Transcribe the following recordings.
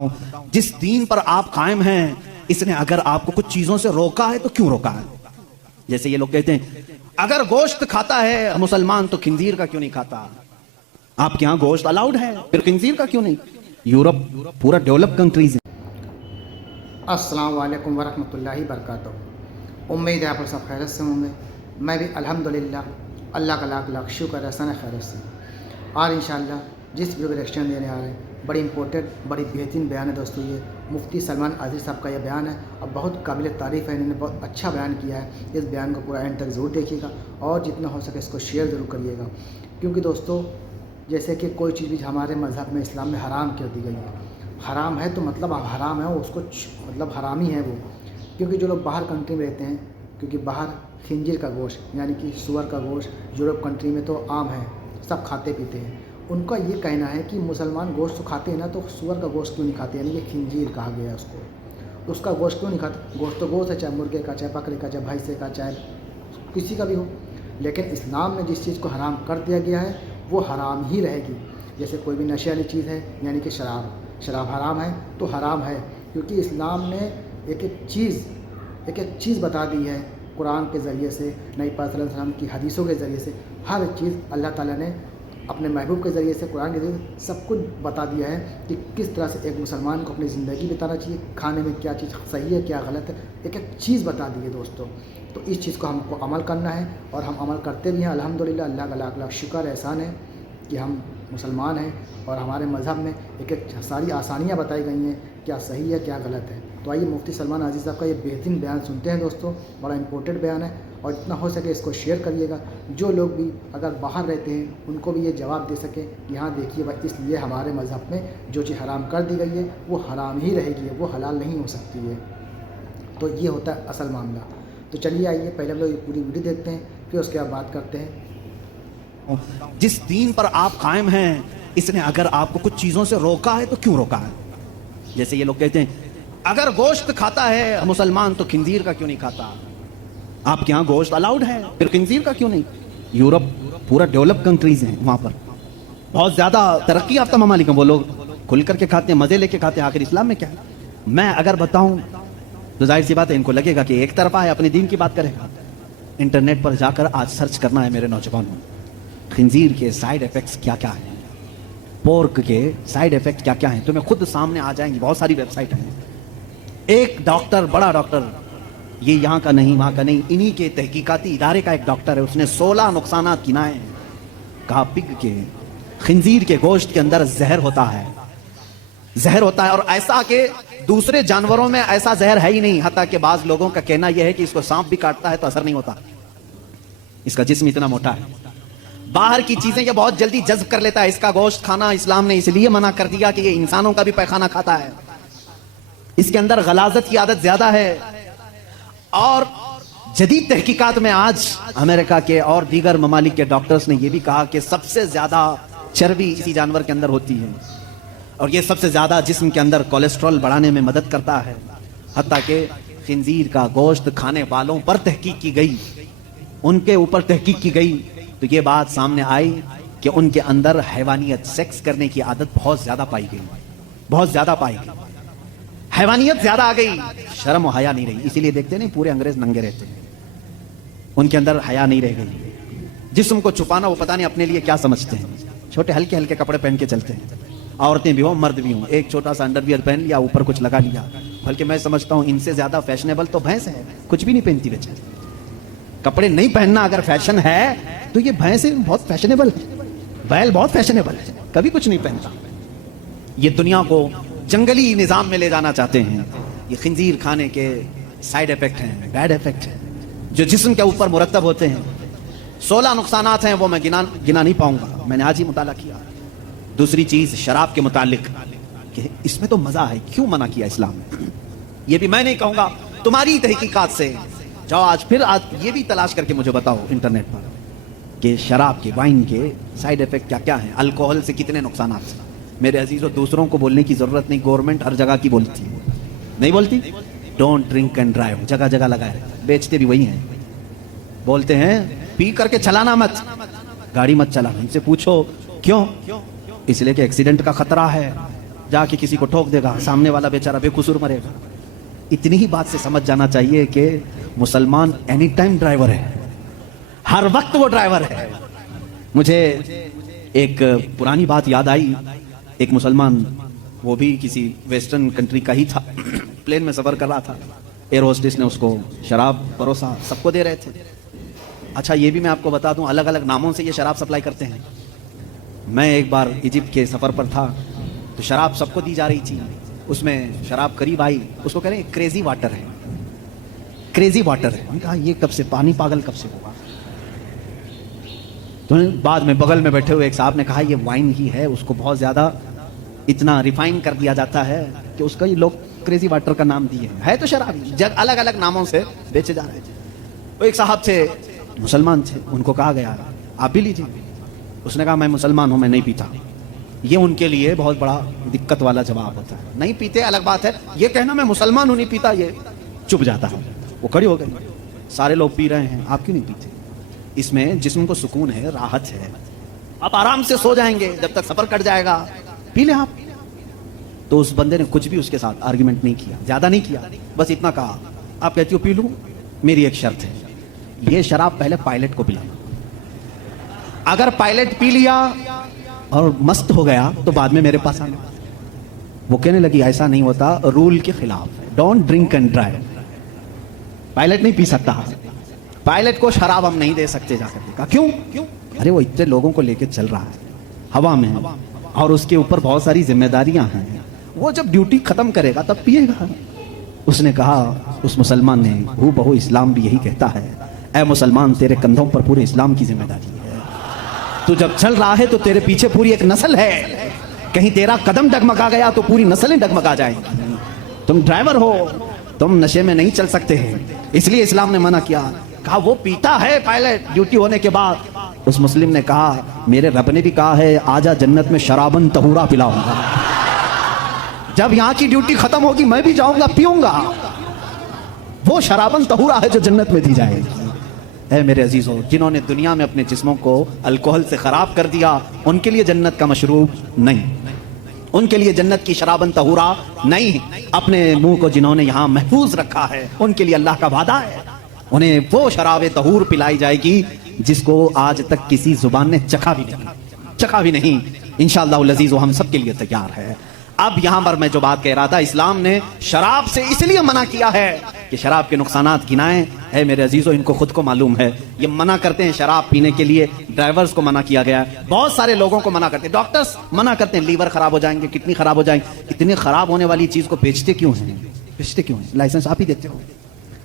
जिस दीन पर आप कायम हैं, इसने अगर आपको कुछ चीजों से रोका है तो क्यों रोका है? जैसे ये लोग कहते हैं अगर गोश्त खाता है मुसलमान तो खिंजीर का क्यों नहीं खाता? आपके यहाँ गोश्त अलाउड है, फिर खिंजीर का क्यों नहीं? यूरोप पूरा डेवलप कंट्रीज है। अस्सलाम वालेकुम वरहमतुल्लाहि बरकातहू। उम्मीद है आप सब खैरियत से होंगे। मैं भी अल्हम्दुलिल्लाह अल्लाह का लाख लाख शुक्र एहसान खैरियत से। और इंशाअल्लाह जिस वीडियो का रिएक्शन देने आ रहे हैं बड़ी इंपॉर्टेंट बड़ी बेहतरीन बयान है दोस्तों। ये मुफ्ती सलमान आज़िज़ साहब का ये बयान है और बहुत काबिल तारीफ़ है। इन्होंने बहुत अच्छा बयान किया है। इस बयान को पूरा एंड तक ज़रूर देखिएगा और जितना हो सके इसको शेयर ज़रूर करिएगा, क्योंकि दोस्तों जैसे कि कोई चीज़ भी हमारे मज़हब में इस्लाम में हराम कर दी गई है, हराम है तो मतलब हराम है, उसको मतलब हराम ही है वो। क्योंकि जो लोग बाहर कंट्री में रहते हैं, क्योंकि बाहर खिंजीर का गोश्त यानी कि सुअर का गोश्त यूरोप कंट्री में तो आम है, सब खाते पीते हैं। उनका ये कहना है कि मुसलमान गोश्त तो खाते हैं ना, तो सुअर का गोश्त क्यों नहीं खाते, यानी कि खिंजीर कहा गया है उसको, उसका गोश्त क्यों नहीं खाते? गोश्त तो गोश्त है, चाहे मुर्गे का, चाहे बकरे का, चाहे भैंसे का, चाहे किसी का भी हो। लेकिन इस्लाम में जिस चीज़ को हराम कर दिया गया है वो हराम ही रहेगी। जैसे कोई भी नशे वाली चीज़ है, यानी कि शराब हराम है तो हराम है, क्योंकि इस्लाम ने एक एक चीज़ बता दी है कुरान के ज़रिए से, नबी पाक सल्लल्लाहु अलैहि वसल्लम की हदीसों के ज़रिए से। हर चीज़ अल्लाह ताला ने अपने महबूब के ज़रिए से, कुरान के ज़रिए सब कुछ बता दिया है कि किस तरह से एक मुसलमान को अपनी ज़िंदगी बिताना चाहिए, खाने में क्या चीज़ सही है क्या गलत है, एक चीज़ बता दी है दोस्तों। तो इस चीज़ को हमको अमल करना है और हम अमल करते भी हैं अल्हम्दुलिल्लाह। अल्लाह का लाख लाख शुक्र एहसान है कि हम मुसलमान हैं और हमारे मज़हब में एक सारी आसानियाँ बताई गई हैं, क्या सही है क्या गलत है। तो आइए मुफ्ती सलमान आज़िज़ साहब का ये बेहतरीन बयान सुनते हैं दोस्तों। बड़ा इंपॉर्टेंट बयान है और जितना हो सके इसको शेयर करिएगा। जो लोग भी अगर बाहर रहते हैं उनको भी ये जवाब दे सकें कि हाँ देखिए भाई, इसलिए हमारे मज़हब में जो चीज़ हराम कर दी गई है वो हराम ही रहेगी, वो हलाल नहीं हो सकती है। तो ये होता है असल मामला। तो चलिए आइए पहले हम लोग ये पूरी वीडियो देखते हैं, फिर उसके बाद बात करते हैं। जिस दीन पर आप कायम हैं, इसने अगर आपको कुछ चीजों से रोका है तो क्यों रोका है? जैसे ये लोग कहते हैं अगर गोश्त खाता है मुसलमान तो खिंजीर का क्यों नहीं खाता? आपके यहाँ गोश्त अलाउड है, फिर खिंजीर का क्यों नहीं? यूरोप पूरा डेवलप कंट्रीज हैं, वहां पर बहुत ज्यादा तरक्की याफ्ता ममालिक हैं, वो लोग खुल करके खाते हैं, मजे लेके खाते हैं। आखिर इस्लाम में क्या है? मैं अगर बताऊं तो जाहिर सी बात है इनको लगेगा कि एक तरफा है, अपने दीन की बात करेगा। इंटरनेट पर जाकर आज सर्च करना है मेरे नौजवानों, खिंजीर के साइड इफेक्ट्स क्या क्या है, पोर्क के साइड इफेक्ट क्या क्या हैं, तुम्हें खुद सामने आ जाएंगी। बहुत सारी वेबसाइट हैं। एक डॉक्टर, बड़ा डॉक्टर, ये यहाँ का नहीं वहाँ का नहीं, इन्हीं के तहकीकाती इदारे का एक डॉक्टर है, उसने 16 नुकसानात गिनाए हैं। कहा पिग के खिंजीर के गोश्त के अंदर जहर होता है, जहर होता है, और ऐसा कि दूसरे जानवरों में ऐसा जहर है ही नहीं। हत्ता कि बाज लोगों का कहना यह है कि इसको सांप भी काटता है तो असर नहीं होता, इसका जिस्म इतना मोटा है। बाहर की चीजें ये बहुत जल्दी जज्ब कर लेता है। इसका गोश्त खाना इस्लाम ने इसलिए मना कर दिया कि ये इंसानों का भी पैखाना खाता है, इसके अंदर गलाजत की आदत ज्यादा है। और जदीद तहकीकात में आज अमेरिका के और दीगर ममालिक के डॉक्टर्स ने यह भी कहा कि सबसे ज्यादा चर्बी इसी जानवर के अंदर होती है और यह सबसे ज्यादा जिस्म के अंदर कोलेस्ट्रॉल बढ़ाने में मदद करता है। हत्ता कि खिंजीर का गोश्त खाने वालों पर तहकीक की गई, उनके ऊपर तहकीक की गई तो ये बात सामने आई कि उनके अंदर हैवानियत, सेक्स करने की आदत बहुत ज्यादा पाई गई, बहुत ज्यादा पाई गई, हैवानियत ज्यादा आ गई, शर्म और हया नहीं रही। इसीलिए देखते नहीं पूरे अंग्रेज नंगे रहते हैं, उनके अंदर हया नहीं रह गई। जिस्म को छुपाना वो पता नहीं अपने लिए क्या समझते हैं, छोटे हल्के हल्के कपड़े पहन के चलते हैं, औरतें भी हो मर्द भी हो, एक छोटा सा अंडरवियर पहन लिया, ऊपर कुछ लगा लिया। बल्कि मैं समझता हूं इनसे ज्यादा फैशनेबल तो भैंस है, कुछ भी नहीं पहनती बेचारी। कपड़े नहीं पहनना अगर फैशन है तो ये भैंस बहुत फैशनेबल है, बैल बहुत फैशनेबल है, कभी कुछ नहीं पहनता। ये दुनिया को जंगली निजाम में ले जाना चाहते हैं। ये खिंजीर खाने के साइड इफेक्ट हैं, बैड इफेक्ट हैं जो जिस्म के ऊपर मुरतब होते हैं। 16 नुकसानात हैं, वो मैं गिना नहीं पाऊंगा, मैंने आज ही मुताला किया। दूसरी चीज शराब के मुतालिक कि इसमें तो मजा है, क्यों मना किया इस्लाम ने? ये भी मैं नहीं कहूंगा, तुम्हारी तहकीकात से जाओ आज ये भी तलाश करके मुझे बताओ इंटरनेट पर कि शराब के, वाइन के साइड इफेक्ट क्या क्या हैं, अल्कोहल से कितने नुकसानात हैं। मेरे अजीजों, दूसरों को बोलने की जरूरत नहीं, गवर्नमेंट हर जगह की बोलती है, नहीं बोलती? डोंट ड्रिंक एंड ड्राइव जगह जगह लगाए रहता है, बेचते भी वही हैं। बोलते हैं पी करके चलाना मत, गाड़ी मत चलाना। इनसे पूछो क्यों? इसलिए कि एक्सीडेंट का खतरा है, जाके किसी को ठोक देगा, सामने वाला बेचारा बेकसूर मरेगा। इतनी ही बात से समझ जाना चाहिए कि मुसलमान एनी टाइम ड्राइवर है, हर वक्त वो ड्राइवर है। मुझे एक पुरानी बात याद आई, एक मुसलमान, वो भी किसी वेस्टर्न कंट्री का ही था, प्लेन में सफ़र कर रहा था, एयर होस्टेस ने उसको शराब परोसा, सबको दे रहे थे। अच्छा ये भी मैं आपको बता दूं, अलग अलग नामों से ये शराब सप्लाई करते हैं। मैं एक बार इजिप्ट के सफ़र पर था, तो शराब सबको दी जा रही थी, उसमें शराब करीब आई, उसको कह रहे हैं क्रेजी वाटर है, क्रेजी वाटर है। मैंने कहा ये कब से, पानी पागल कब से होगा? तो बाद में बगल में बैठे हुए एक साहब ने कहा ये वाइन ही है, उसको बहुत ज़्यादा इतना रिफाइन कर दिया जाता है कि उसका ये लोग क्रेजी वाटर का नाम दिए है तो शराब ही, जग अलग अलग नामों से बेचे जा रहे थे। वो एक साहब थे, मुसलमान थे, उनको कहा गया आप भी लीजिए। उसने कहा मैं मुसलमान हूँ, मैं नहीं पीता। ये उनके लिए बहुत बड़ा दिक्कत वाला जवाब होता है। नहीं पीते अलग बात है, ये कहना मैं मुसलमान हूँ नहीं पीता, ये चुप जाता है। वो खड़ी हो गई, सारे लोग पी रहे हैं, आप क्यों नहीं पीते? इसमें जिस्म को सुकून है, राहत है, आप आराम से सो जाएंगे जब तक सफर कट जाएगा, पी ले आप। तो उस बंदे ने कुछ भी उसके साथ आर्ग्यूमेंट नहीं किया, ज्यादा नहीं किया, बस इतना कहा आप कहती हो पी लूं, मेरी एक शर्त है, ये शराब पहले पायलट को पिलाना। अगर पायलट पी लिया और मस्त हो गया तो बाद में मेरे पास आना। वो कहने लगी ऐसा नहीं होता, रूल के खिलाफ है, don't drink and drive. Pilot नहीं पी सकता, पायलट को शराब हम नहीं दे सकते जाकर के। कहा क्यों? अरे वो इतने लोगों को लेके चल रहा है हवा में, और उसके ऊपर बहुत सारी जिम्मेदारियां हैं, वो जब ड्यूटी खत्म करेगा तब पिएगा। उसने कहा, उस मुसलमान ने, हू बहू इस्लाम भी यही कहता है, ऐ मुसलमान तेरे कंधों पर पूरे इस्लाम की जिम्मेदारी है, तू जब चल रहा है तो तेरे पीछे पूरी एक नस्ल है, कहीं तेरा कदम डगमगा गया तो पूरी नस्लें डगमगा जाएंगी। तुम ड्राइवर हो, तुम नशे में नहीं चल सकते हैं, इसलिए इस्लाम ने मना किया। कहा वो पीता है पायलट ड्यूटी होने के बाद। उस मुस्लिम ने कहा मेरे रब ने भी कहा है आजा जन्नत में शराबन तहूरा पिलाऊंगा, जब यहाँ की ड्यूटी खत्म होगी मैं भी जाऊंगा पीऊंगा, वो शराबन तहूरा है जो जन्नत में दी जाएगी। ऐ मेरे अजीजों, जिन्होंने दुनिया में अपने जिस्मों को अल्कोहल से खराब कर दिया, उनके लिए जन्नत का मशरूब नहीं, उनके लिए जन्नत की शराबन तहूरा नहीं। अपने मुंह को जिन्होंने यहाँ महफूज रखा है, उनके लिए अल्लाह का वादा है, उन्हें वो शराब तहूर पिलाई जाएगी जिसको आज तक किसी जुबान ने चखा भी नहीं। इंशाअल्लाह लजीज हम सब के लिए तैयार है। अब यहाँ पर मैं जो बात कह रहा था, इस्लाम ने शराब से इसलिए मना किया है कि शराब के नुकसानात गिनाएं। है मेरे अजीजों, इनको खुद को मालूम है, ये मना करते हैं शराब पीने के लिए। ड्राइवर्स को मना किया गया है, बहुत सारे लोगों को मना करते हैं, डॉक्टर्स मना करते हैं, लीवर खराब हो जाएंगे, किडनी खराब हो जाएंगे। इतनी खराब होने वाली चीज को बेचते क्यों हैं? लाइसेंस आप ही देते हो,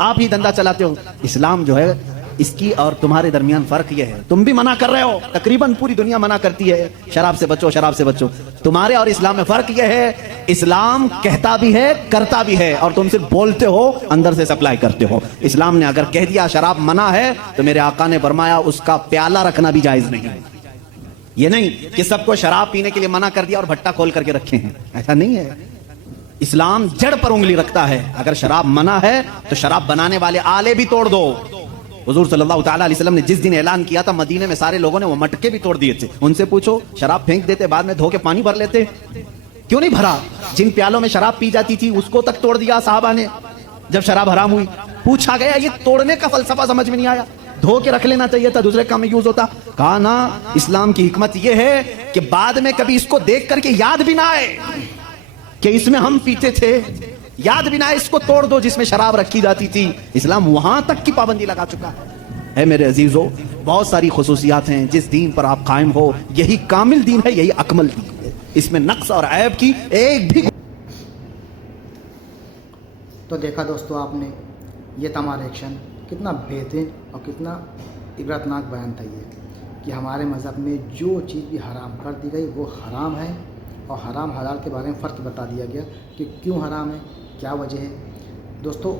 आप ही धंधा चलाते हो। इस्लाम जो है, इसकी और तुम्हारे दरमियान फर्क यह है, तुम भी मना कर रहे हो, तकरीबन पूरी दुनिया मना करती है शराब से बचो, शराब से बचो। तुम्हारे और इस्लाम में फर्क यह है, इस्लाम कहता भी है करता भी है, और तुम सिर्फ बोलते हो, अंदर से सप्लाई करते हो। इस्लाम ने अगर कह दिया शराब मना है, तो मेरे आका ने फरमाया उसका प्याला रखना भी जायज नहीं है। ये नहीं कि सबको शराब पीने के लिए मना कर दिया और भट्टा खोल करके रखे हैं, ऐसा नहीं है। इस्लाम जड़ पर उंगली रखता है, अगर शराब मना है तो शराब बनाने वाले आले भी तोड़ दो। हुजूर सल्लल्लाहु ताला अलैहि वसल्लम ने जिस दिन ऐलान किया था, मदीने में सारे लोगों ने वो मटके भी तोड़ दिए थे। उनसे पूछो, शराब फेंक देते, बाद में धो के पानी भर लेते, क्यों नहीं भरा? जिन प्यालों में शराब पी जाती थी उसको तक तोड़ दिया साहबा ने जब शराब हराम हुई। पूछा गया, ये तोड़ने का फलसफा समझ में नहीं आया, धो के रख लेना चाहिए था, दूसरे काम में यूज होता। कहा ना, इस्लाम की हिकमत ये है कि बाद में कभी इसको देख करके याद भी ना आए कि इसमें हम पीते थे, याद भी ना इसको तोड़ दो जिसमें शराब रखी जाती थी। इस्लाम वहां तक की पाबंदी लगा चुका है। मेरे अजीजों, बहुत सारी खुसूसियात हैं, जिस दीन पर आप कायम हो यही कामिल दीन है, यही अकमल दीन है, इसमें नक्स और ऐब की एक भी। तो देखा दोस्तों आपने, ये था हमारा एक्शन, कितना बेहतरीन और कितना इबरतनाक बयान था ये, कि हमारे मज़हब में जो चीज़ भी हराम कर दी गई वो हराम है, और हराम हलाल के बारे में फ़र्क बता दिया गया कि क्यों हराम है, क्या वजह है। दोस्तों,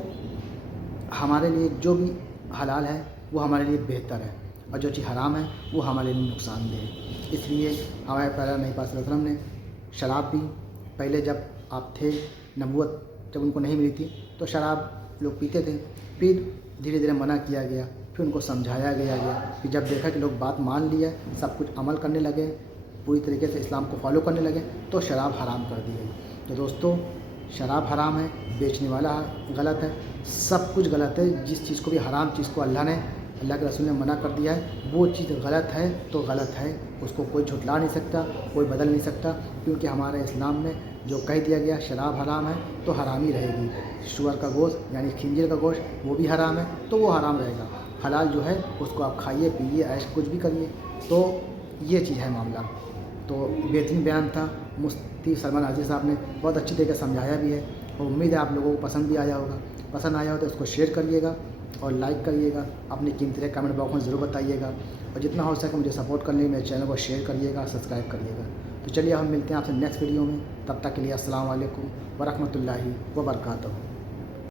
हमारे लिए जो भी हलाल है वो हमारे लिए बेहतर है, और जो चीज़ हराम है वो हमारे लिए नुकसानदेह है। इसलिए हमारे प्यारे नबी पाक सल्लल्लाहु अलैहि वसल्लम ने शराब भी, पहले जब आप थे, नबूवत जब उनको नहीं मिली थी तो शराब लोग पीते थे, फिर धीरे धीरे मना किया गया, फिर उनको समझाया गया, फिर जब देखा कि लोग बात मान लिया, सब कुछ अमल करने लगे, पूरी तरीके से इस्लाम को फॉलो करने लगे तो शराब हराम कर दी गई। तो दोस्तों शराब हराम है, बेचने वाला गलत है, सब कुछ गलत है। जिस चीज़ को भी हराम चीज़ को अल्लाह के रसूल ने मना कर दिया है, वो चीज़ गलत है तो गलत है, उसको कोई झुटला नहीं सकता, कोई बदल नहीं सकता, क्योंकि हमारे इस्लाम में जो कह दिया गया शराब हराम है तो हराम ही रहेगी। शुअर का गोश्त यानी खंजीर का गोश्त वो भी हराम है तो वो हराम रहेगा। हलाल जो है उसको आप खाइए पीजिए ऐश कुछ भी करिए। तो ये चीज़ है मामला। तो बेहतरीन बयान था, मुफ्ती सलमान आज़ी साहब ने बहुत अच्छी तरीके से समझाया भी है और उम्मीद है आप लोगों को पसंद भी आया होगा। पसंद आया हो तो उसको शेयर करिएगा और लाइक करिएगा, अपनी कीमती कमेंट बॉक्स में ज़रूर बताइएगा और जितना हो सके मुझे सपोर्ट करने के लिए मेरे चैनल को शेयर करिएगा, सब्सक्राइब करिएगा। तो चलिए हम मिलते हैं आपसे नेक्स्ट वीडियो में, तब तक के लिए अस्सलाम वालेकुम वरहमतुल्लाहि वबरकातुहू।